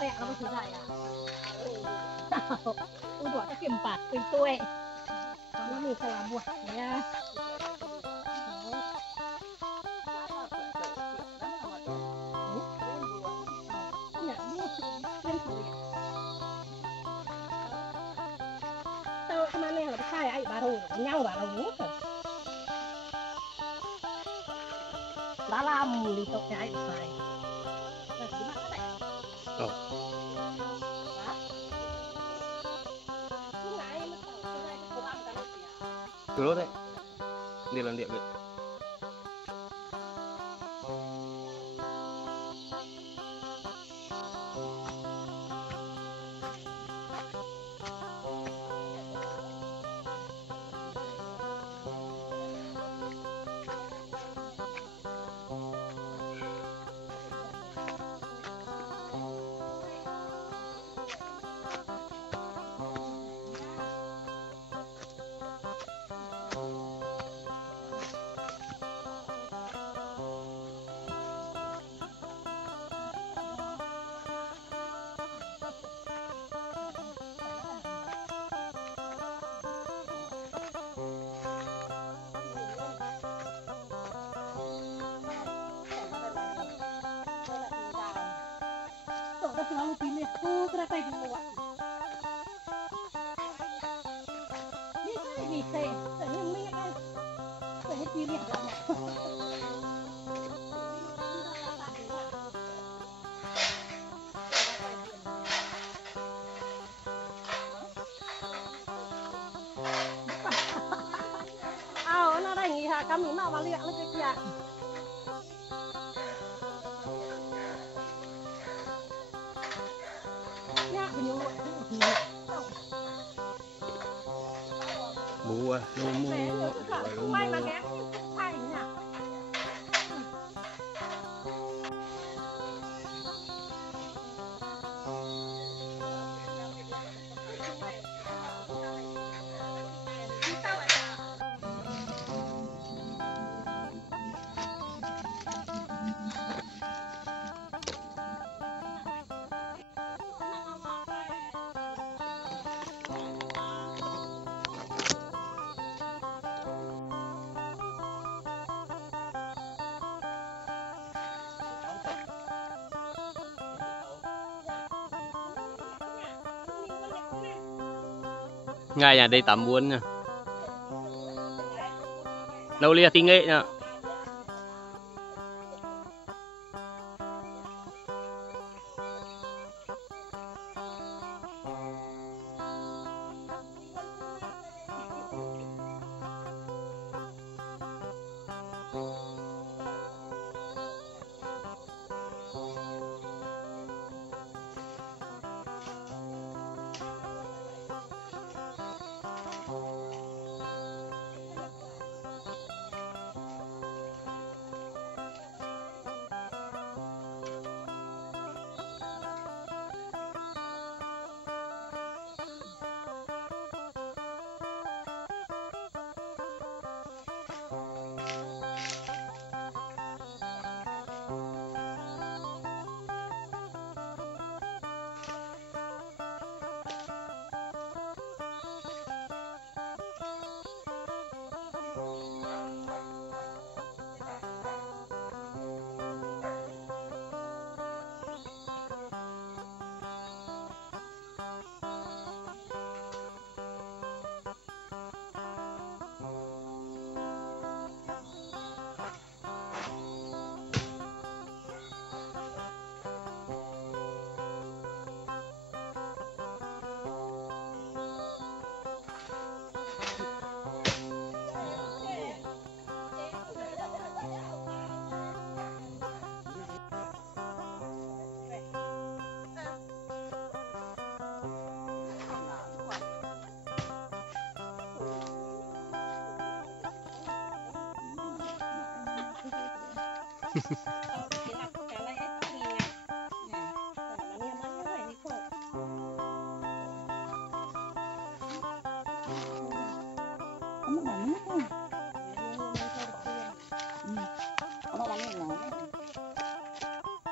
tẹo nó mới thải à? Tôi đuổi cái kiểm bạc từ tôi. Nó mình phải làm buộc nha. Tao cái này là sai ai bà thôi nhau bà là ngút rồi. Đã làm thì tao cái sai. Là chỉ bắt đấy. Cứ đấy. Đi làm điện vậy. Selalu pilih aku kereta di luar. Ini saya ini kan saya pilih lama. Nó đây nghỉ hả? Kami mau balik lagi kia. Mua quay mà ghé thay nhỉ. Ngay nhà đây tắm muốn nha. Đâu lia tí nghệ nha.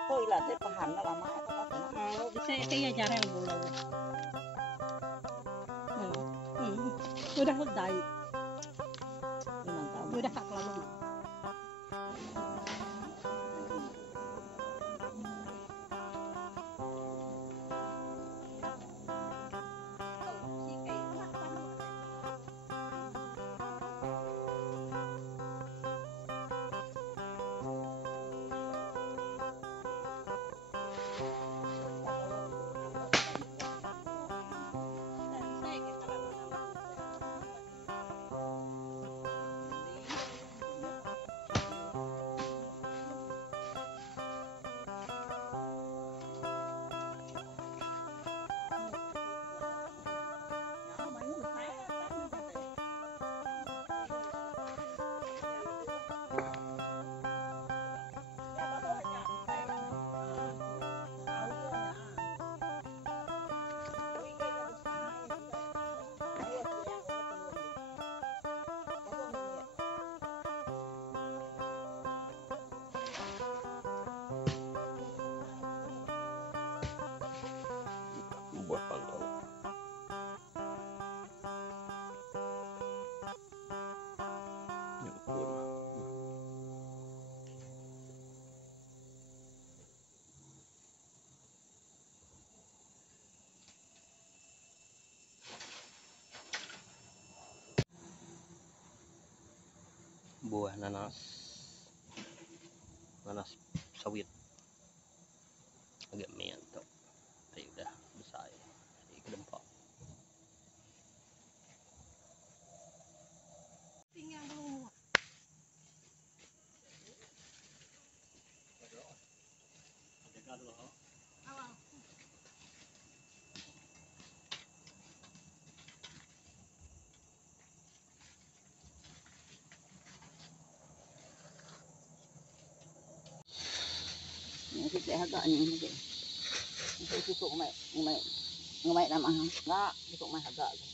Tôi là thế bà hẳn là mãi Saya kaya jarang bulan. Udah dari. Udah tak lalu. Buat pantau. Ya, betul. Buah nanas sawit agak mantap. Tadi udah besar jadi kedempak. Tinggal belum. Cái sẽ gọi như thế. Cái tụng mày nama ha. Enggak, itu mah agak.